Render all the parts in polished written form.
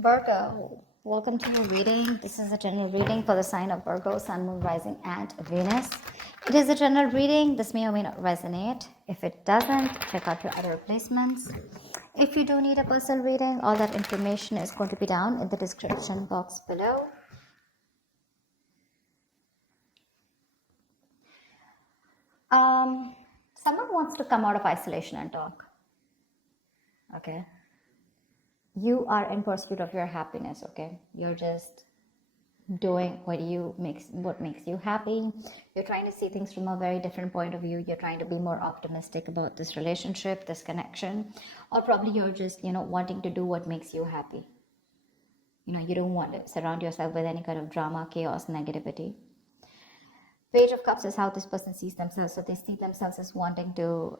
Virgo, welcome to your reading. This is a general reading for the sign of Virgo, Sun, Moon, Rising, and Venus. It is a general reading. This may or may not resonate. If it doesn't, check out your other replacements. If you do need a personal reading, all that information is going to be down in the description box below. Someone wants to come out of isolation and talk. Okay. You are in pursuit of your happiness, okay? You're just doing what makes you happy. You're trying to see things from a very different point of view. You're trying to be more optimistic about this relationship, this connection, or probably you're just wanting to do what makes you happy. You don't want to surround yourself with any kind of drama, chaos, negativity. Page of Cups is how this person sees themselves. So they see themselves as wanting to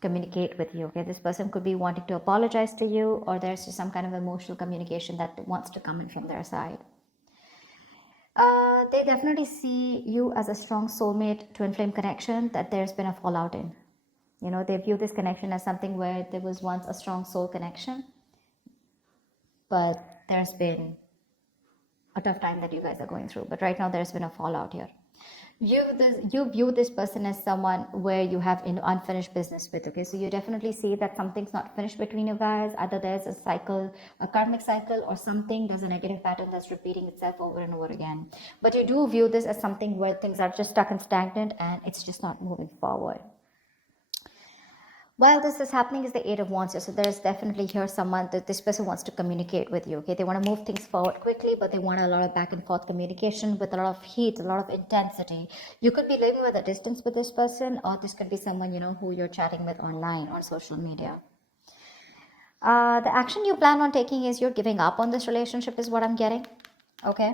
communicate with you. Okay, this person could be wanting to apologize to you, or there's just some kind of emotional communication that wants to come in from their side. They definitely see you as a strong soulmate, twin flame connection that there's been a fallout in. They view this connection as something where there was once a strong soul connection, but there's been a tough time that you guys are going through. But right now there's been a fallout here. You view this person as someone where you have unfinished business with. Okay, so you definitely see that something's not finished between you guys. Either there's a cycle, a karmic cycle, or something, there's a negative pattern that's repeating itself over and over again. But you do view this as something where things are just stuck and stagnant and it's just not moving forward. While this is happening is the Eight of Wands here. So there's definitely here someone that this person wants to communicate with you. Okay, they want to move things forward quickly, but they want a lot of back and forth communication with a lot of heat, a lot of intensity. You could be living with a distance with this person, or this could be someone who you're chatting with online on social media. The action you plan on taking is you're giving up on this relationship, is what I'm getting. Okay,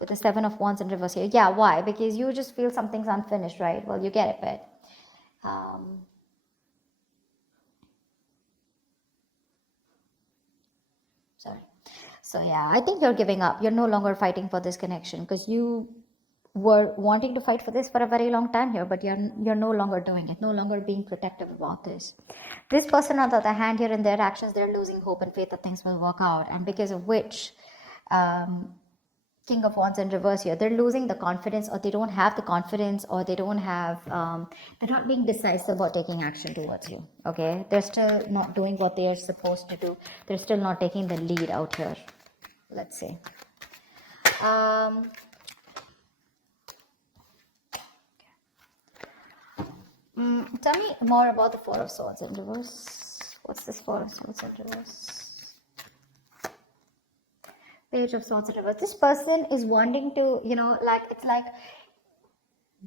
with the Seven of Wands in reverse here. Yeah, why? Because you just feel something's unfinished, right? Well, you get it, but sorry. So yeah, I think you're giving up. You're no longer fighting for this connection because you were wanting to fight for this for a very long time here, but you're no longer doing it, no longer being protective about this. This person, on the other hand, here in their actions, they're losing hope and faith that things will work out, and because of which, King of Wands in reverse here, they're losing the confidence, or they don't have the confidence, or they don't have, they're not being decisive about taking action towards you. Okay, they're still not doing what they are supposed to do. They're still not taking the lead out here. Let's see. Tell me more about the Four of Swords in reverse. What's this Four of Swords in reverse? Page of Swords in reverse. This person is wanting to, it's like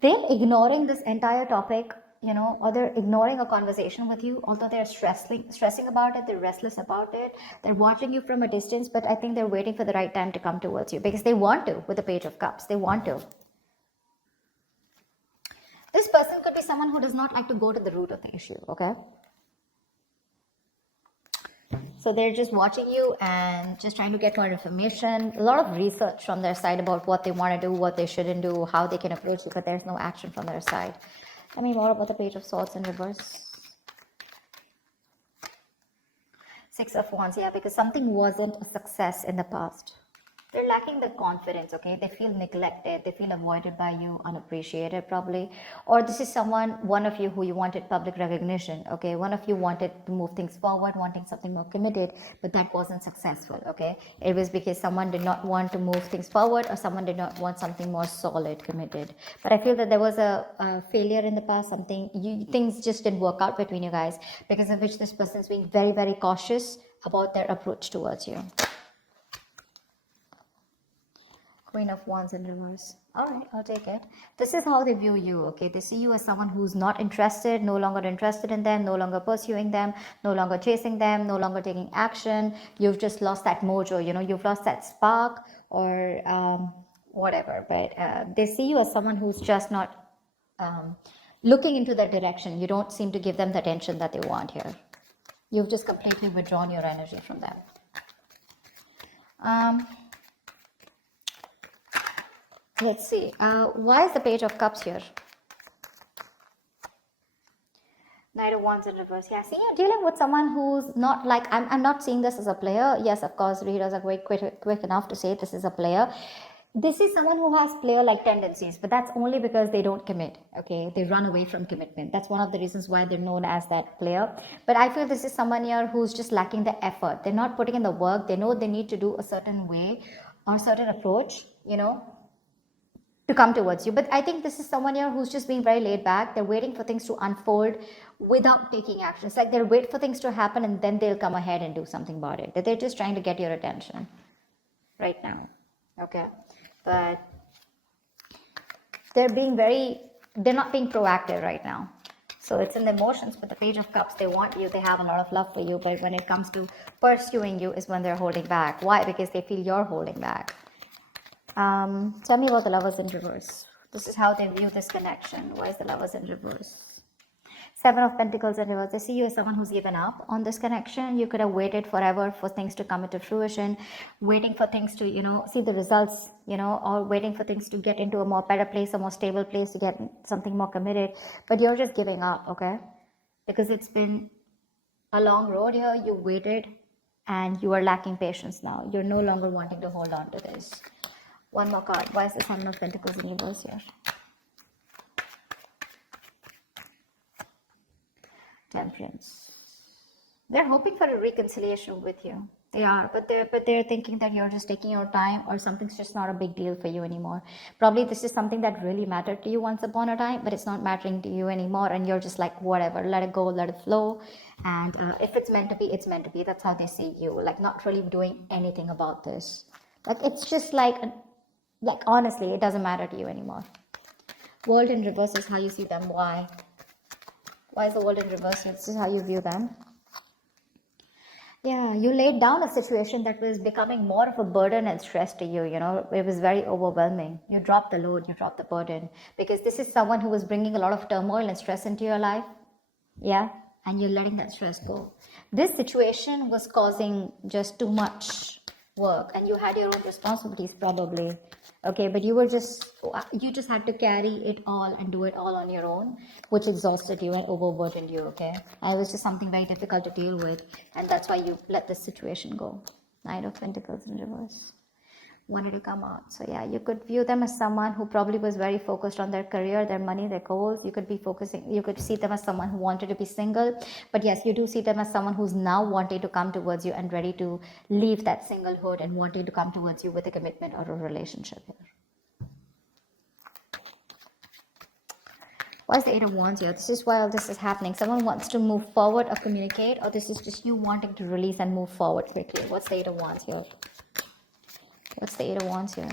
they're ignoring this entire topic, or they're ignoring a conversation with you, although they're stressing about it, they're restless about it, they're watching you from a distance, but I think they're waiting for the right time to come towards you because they want to with the Page of Cups. They want to. This person could be someone who does not like to go to the root of the issue, okay? So they're just watching you and just trying to get more information, a lot of research from their side about what they want to do, what they shouldn't do, how they can approach you, but there's no action from their side. Tell me more about the Page of Swords in reverse. Six of Wands, yeah, because something wasn't a success in the past. They're lacking the confidence, okay? They feel neglected. They feel avoided by you, unappreciated probably. Or this is one of you who you wanted public recognition, okay? One of you wanted to move things forward, wanting something more committed, but that wasn't successful, okay? It was because someone did not want to move things forward, or someone did not want something more solid, committed. But I feel that there was a failure in the past, things just didn't work out between you guys, because of which this person is being very, very cautious about their approach towards you. Queen of Wands in reverse. All right, I'll take it. This is how they view you, okay? They see you as someone who's not interested, no longer interested in them, no longer pursuing them, no longer chasing them, no longer taking action. You've just lost that mojo, you've lost that spark, or whatever. But they see you as someone who's just not looking into that direction. You don't seem to give them the attention that they want here. You've just completely withdrawn your energy from them. Let's see. Why is the Page of Cups here? Knight of Wands in reverse. Yeah, see, you're dealing with someone who's not like, I'm not seeing this as a player. Yes, of course, readers are quick enough to say this is a player. This is someone who has player-like tendencies, but that's only because they don't commit, okay? They run away from commitment. That's one of the reasons why they're known as that player. But I feel this is someone here who's just lacking the effort. They're not putting in the work. They know they need to do a certain way or certain approach, you know, to come towards you. But I think this is someone here who's just being very laid back. They're waiting for things to unfold without taking action. It's like they'll wait for things to happen and then they'll come ahead and do something about it. That they're just trying to get your attention right now. Okay. But they're not being proactive right now. So it's in the emotions. With the Page of Cups, they want you, they have a lot of love for you, but when it comes to pursuing you is when they're holding back. Why? Because they feel you're holding back. Tell me about the Lovers in reverse. This is how they view this connection. Why is the Lovers in reverse? Seven of Pentacles in reverse. I see you as someone who's given up on this connection. You could have waited forever for things to come into fruition, waiting for things to, you know, see the results, you know, or waiting for things to get into a more better place, a more stable place, to get something more committed. But you're just giving up, okay? Because it's been a long road here. You waited and you are lacking patience now. You're no longer wanting to hold on to this. One more card. Why is the Seven of Pentacles in reverse here? Temperance. They're hoping for a reconciliation with you. They are, but they're thinking that you're just taking your time, or something's just not a big deal for you anymore. Probably this is something that really mattered to you once upon a time, but it's not mattering to you anymore, and you're just like, whatever, let it go, let it flow. And if it's meant to be, it's meant to be. That's how they see you. Like, not really doing anything about this. Like, it's just like honestly, it doesn't matter to you anymore. World in reverse is how you see them. Why? Why is the World in reverse? This is how you view them. Yeah, you laid down a situation that was becoming more of a burden and stress to you, you know. It was very overwhelming. You dropped the load, you dropped the burden. Because this is someone who was bringing a lot of turmoil and stress into your life. Yeah, and you're letting that stress go. This situation was causing just too much work, and you had your own responsibilities probably. Okay, but you just had to carry it all and do it all on your own, which exhausted you and overburdened you, okay? And it was just something very difficult to deal with, and that's why you let this situation go. Knight of Pentacles in reverse. Wanted to come out. So yeah, you could view them as someone who probably was very focused on their career, their money, their goals. You could see them as someone who wanted to be single. But yes, you do see them as someone who's now wanting to come towards you and ready to leave that singlehood and wanting to come towards you with a commitment or a relationship here. Why is the Eight of Wands here? This is while this is happening. Someone wants to move forward or communicate, or this is just you wanting to release and move forward quickly. What's the Eight of Wands here? What's the Eight of Wands here?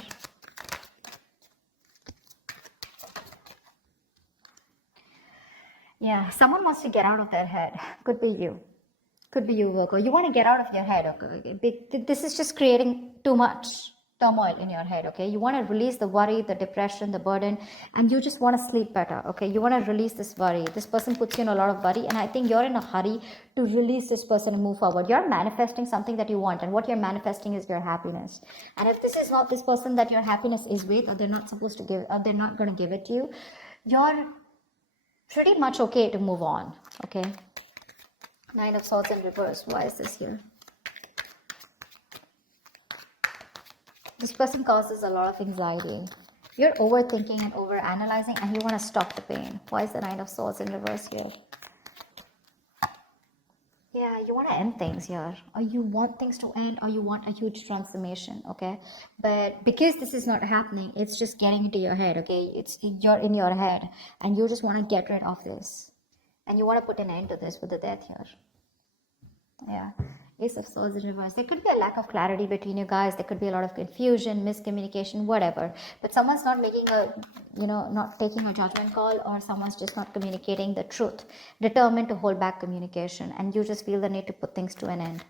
Yeah, someone wants to get out of their head. Could be you. Could be you, Virgo. You want to get out of your head, okay? This is just creating too much turmoil in your head, okay? You want to release the worry, the depression, the burden, and you just want to sleep better, okay? You want to release this worry. This person puts you in a lot of worry, and I think you're in a hurry to release this person and move forward. You're manifesting something that you want, and what you're manifesting is your happiness. And if this is not this person that your happiness is with, or they're not supposed to give, or they're not going to give it to you, you're pretty much okay to move on, okay? Nine of Swords in reverse. Why is this here? This person causes a lot of anxiety. You're overthinking and overanalyzing, and you want to stop the pain. Why is the Nine of Swords in reverse here? Yeah, you want to end things here, or you want things to end, or you want a huge transformation, okay? But because this is not happening, it's just getting into your head, okay? You're in your head, and you just want to get rid of this, and you want to put an end to this with the Death here. Yeah, Ace of Swords in reverse. There could be a lack of clarity between you guys. There could be a lot of confusion, miscommunication, whatever. But someone's not making not taking a judgment call, or someone's just not communicating the truth, determined to hold back communication, and you just feel the need to put things to an end.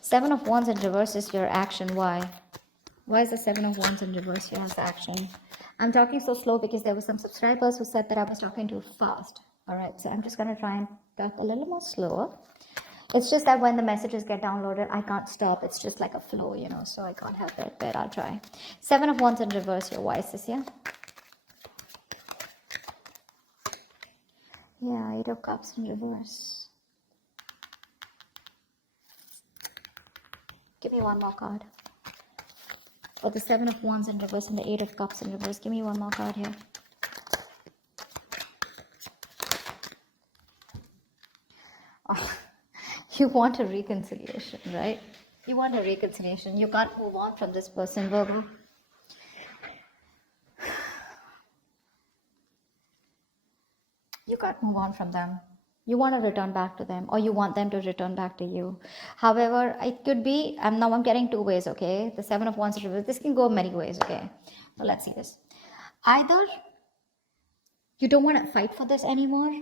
Seven of Wands in reverse is your action. Why? Why is the Seven of Wands in reverse here as the action? I'm talking so slow because there were some subscribers who said that I was talking too fast. All right, so I'm just going to try and talk a little more slower. It's just that when the messages get downloaded, I can't stop. It's just like a flow, so I can't help it, but I'll try. Seven of Wands in reverse here. Why is this here? Yeah, Eight of Cups in reverse. Give me one more card. For the Seven of Wands in reverse and the Eight of Cups in reverse. Give me one more card here. Oh, you want a reconciliation, right? You want a reconciliation. You can't move on from this person, Virgo. You can't move on from them. You want to return back to them, or you want them to return back to you. However, it could be, I'm getting two ways, okay? The Seven of Wands in reverse. This can go many ways, okay? So let's see this. Either you don't want to fight for this anymore,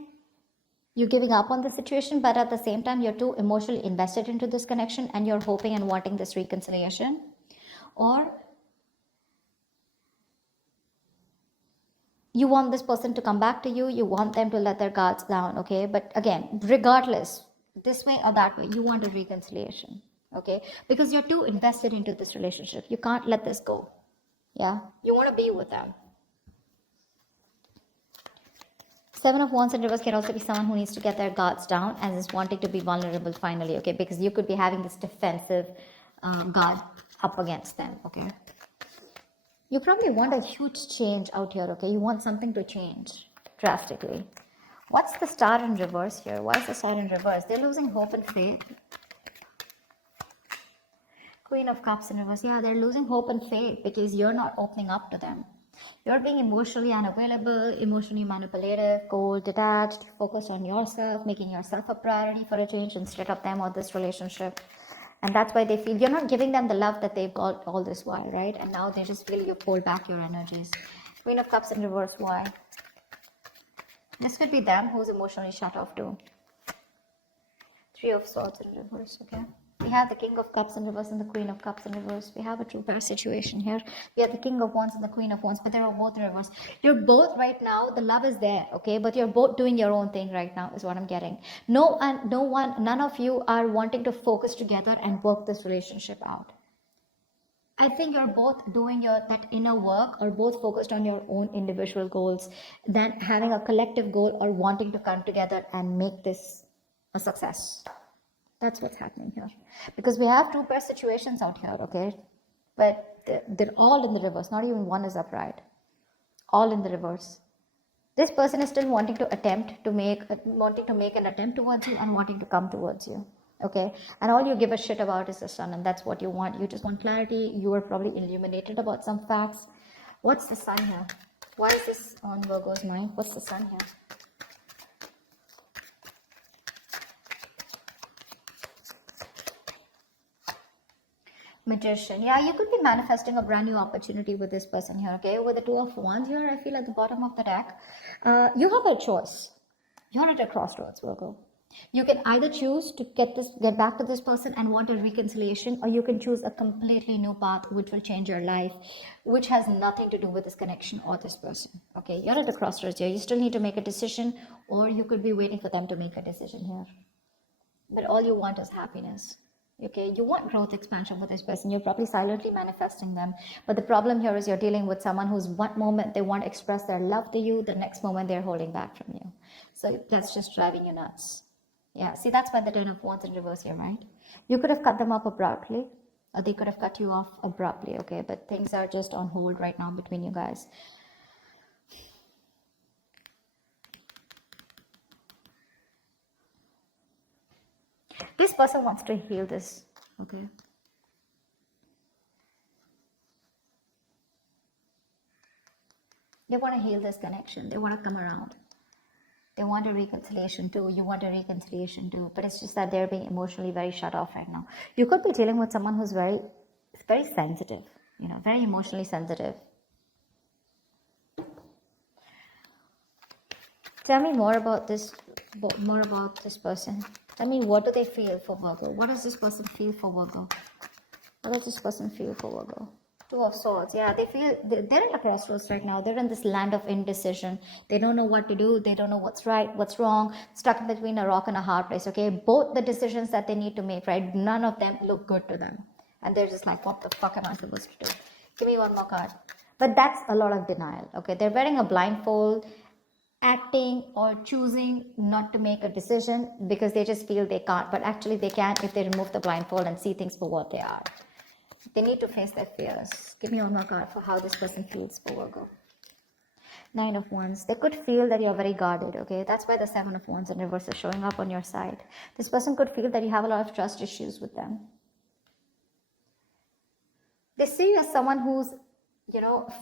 you're giving up on the situation, but at the same time, you're too emotionally invested into this connection and you're hoping and wanting this reconciliation. Or you want this person to come back to you, you want them to let their guards down, okay? But again, regardless, this way or that way, you want a reconciliation, okay? Because you're too invested into this relationship. You can't let this go, yeah? You want to be with them. Seven of Wands in reverse can also be someone who needs to get their guards down and is wanting to be vulnerable finally, okay? Because you could be having this defensive guard up against them, okay? You probably want a huge change out here, okay? You want something to change drastically. What's the Star in reverse here? Why is the Star in reverse? They're losing hope and faith. Queen of Cups in reverse. Yeah, they're losing hope and faith because you're not opening up to them. You're being emotionally unavailable, emotionally manipulative, cold, detached, focused on yourself, making yourself a priority for a change instead of them or this relationship. And that's why they feel you're not giving them the love that they've got all this while, right? And now they just feel you hold back your energies. Queen of Cups in reverse, why? This could be them who's emotionally shut off too. Three of Swords in reverse, okay? We have the King of Cups in reverse and the Queen of Cups in reverse. We have a true pair situation here. We have the King of Wands and the Queen of Wands, but they're both in reverse. You're both right now, the love is there, okay? But you're both doing your own thing right now is what I'm getting. None of you are wanting to focus together and work this relationship out. I think you're both doing that inner work or both focused on your own individual goals than having a collective goal or wanting to come together and make this a success. That's what's happening here. Because we have two pair situations out here, okay? But they're all in the reverse. Not even one is upright. All in the reverse. This person is still wanting to make an attempt towards you and wanting to come towards you. Okay? And all you give a shit about is the sun, and that's what you want. You just want clarity. You are probably illuminated about some facts. What's the sun here? Why is this on Virgo's mind? What's the sun here? Magician. Yeah, you could be manifesting a brand new opportunity with this person here, okay? With the Two of Wands here, I feel at the bottom of the deck. You have a choice. You're at a crossroads, Virgo. You can either choose to get back to this person and want a reconciliation, or you can choose a completely new path which will change your life, which has nothing to do with this connection or this person. Okay, you're at the crossroads here. You still need to make a decision, or you could be waiting for them to make a decision here. But all you want is happiness. Okay, you want growth, expansion with this person. You're probably silently manifesting them. But the problem here is you're dealing with someone who's one moment they want to express their love to you, the next moment they're holding back from you. So that's just driving you nuts. Yeah, see, that's why the Ten of Wands in reverse here, right? You could have cut them up abruptly, or they could have cut you off abruptly, okay? But things are just on hold right now between you guys. This person wants to heal this, okay? They want to heal this connection. They want to come around. They want a reconciliation too. You want a reconciliation too. But it's just that they're being emotionally very shut off right now. You could be dealing with someone who's very sensitive, very emotionally sensitive. Tell me more about this person. Tell me, what do they feel for Virgo? What does this person feel for Virgo? What does this person feel for Virgo? Two of Swords. Yeah, they feel they're at a crossroads right now. They're in this land of indecision. They don't know what to do. They don't know what's right, what's wrong. Stuck in between a rock and a hard place. Okay, both the decisions that they need to make, right? None of them look good to them, and they're just like, what the fuck am I supposed to do? Give me one more card. But that's a lot of denial. Okay, they're wearing a blindfold, acting or choosing not to make a decision because they just feel they can't, but actually they can if they remove the blindfold and see things for what they are. They need to face their fears. Give me one more card for how this person feels for Virgo. Nine of Wands. They could feel that you're very guarded, okay? That's why the Seven of Wands in reverse is showing up on your side. This person could feel that you have a lot of trust issues with them. They see you as someone who's,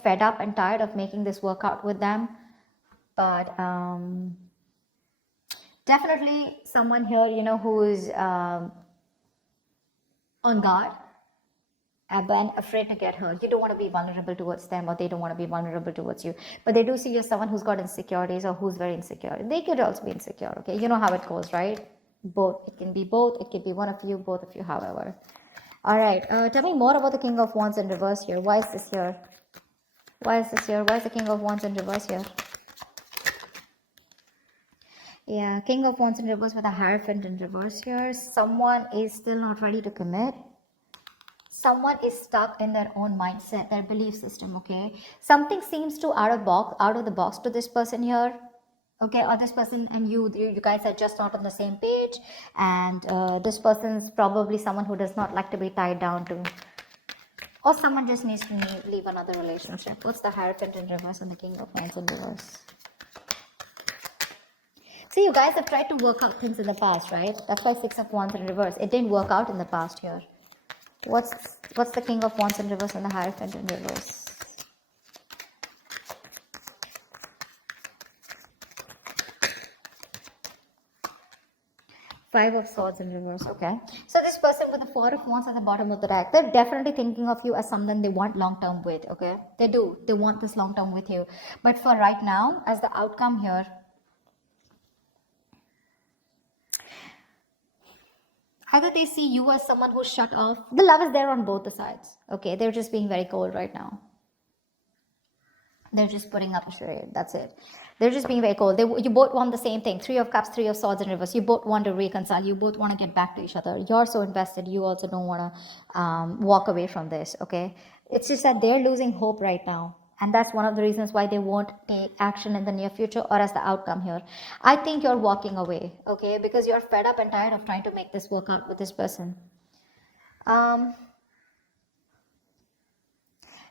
fed up and tired of making this work out with them. But definitely someone here, who's on guard and afraid to get hurt. You don't want to be vulnerable towards them, or they don't want to be vulnerable towards you. But they do see you as someone who's got insecurities or who's very insecure. They could also be insecure, okay? You know how it goes, right? Both. It can be both. It can be one of you, both of you, however. All right. Tell me more about the King of Wands in reverse here. Why is this here? Why is this here? Why is the King of Wands in reverse here? Yeah, King of Wands in reverse with a Hierophant in reverse here. Someone is still not ready to commit. Someone is stuck in their own mindset, their belief system, okay? Something seems to out of the box to this person here, okay? Or this person and you guys are just not on the same page, and this person's probably someone who does not like to be tied down to, or someone just needs to leave another relationship. What's the Hierophant in reverse and the King of Wands in reverse? See, you guys have tried to work out things in the past, right? That's why Six of Wands in reverse. It didn't work out in the past here. What's the King of Wands in reverse and the Hierophant in reverse? Five of Swords in reverse, okay. So this person with the Four of Wands at the bottom of the deck, they're definitely thinking of you as someone they want long-term with, okay. They do. They want this long-term with you. But for right now, as the outcome here, either they see you as someone who's shut off. The love is there on both the sides, okay. They're just being very cold right now. They're just putting up a charade. That's it. They're just being very cold. You both want the same thing. Three of Cups, Three of Swords in reverse. You both want to reconcile. You both want to get back to each other. You're so invested. You also don't want to walk away from this, okay? It's just that they're losing hope right now. And that's one of the reasons why they won't take action in the near future or as the outcome here. I think you're walking away, okay? Because you're fed up and tired of trying to make this work out with this person.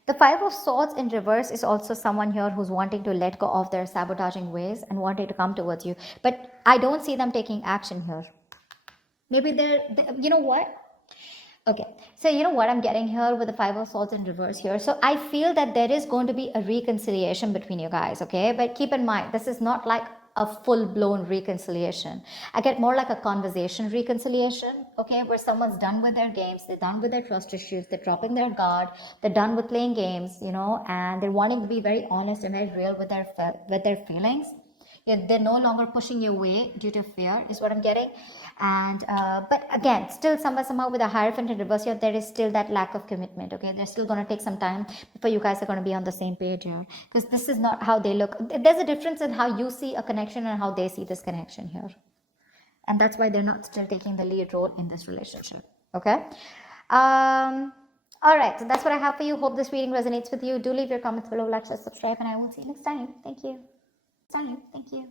The Five of Swords in reverse is also someone here who's wanting to let go of their sabotaging ways and wanting to come towards you. But I don't see them taking action here. Maybe you know what? Okay, so you know what I'm getting here with the Five of Swords in reverse here. So I feel that there is going to be a reconciliation between you guys, okay? But keep in mind, this is not like a full-blown reconciliation. I get more like a conversation reconciliation, okay, where someone's done with their games, they're done with their trust issues, they're dropping their guard, they're done with playing games, and they're wanting to be very honest and very real with their feelings. They're no longer pushing you away due to fear, is what I'm getting. And but again, still somehow with a Hierophant in reverse here, there is still that lack of commitment, okay? They're still going to take some time before you guys are going to be on the same page here, because this is not how they look. There's a difference in how you see a connection and how they see this connection here, and that's why they're not still taking the lead role in this relationship, okay? All right, so that's what I have for you. Hope this reading resonates with you. Do leave your comments below, like, share, subscribe, and I will see you next time. Thank you. Thank you.